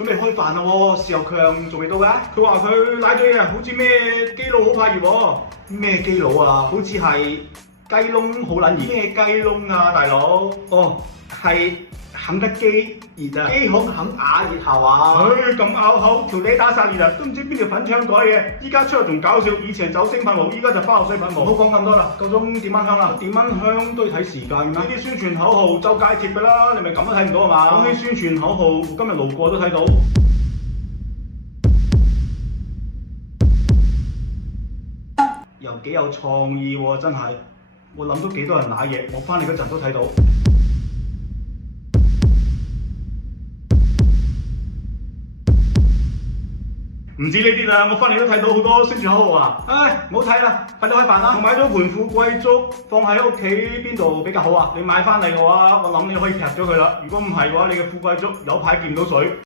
準備開飯啦喎，豉油強仲未到㗎？佢話佢奶嘴啊，好似咩基佬好怕熱喎。咩基佬啊？好似係雞窿好撚熱。咩雞窿啊，大佬？哦，係肯德基熱啊，基孔肯雅熱係嘛？咁拗口，條脷打晒裂啊，都唔知邊條粉腸改嘅。依家出嚟仲搞笑，以前酒精噴霧，依家就花露水噴霧。唔好講咁多啦，夠鐘點蚊香啦。點蚊香都要睇時間㗎。呢啲宣傳口號周街貼㗎啦，你咪咁都睇唔到係嘛？講起宣傳口號，今日路過都睇到。又幾有創意喎，真係！我諗到幾多人揦嘢，我翻嚟嗰陣都睇到。唔止呢啲啦，我翻嚟都睇到好多宣傳口號啊！唉，唔好睇啦，快啲開飯啦！我買咗盤富貴竹，放喺屋企邊度比較好啊？你買翻嚟嘅話，我諗你可以劈咗佢啦。如果唔係嘅話，你嘅富貴竹有排見唔到水。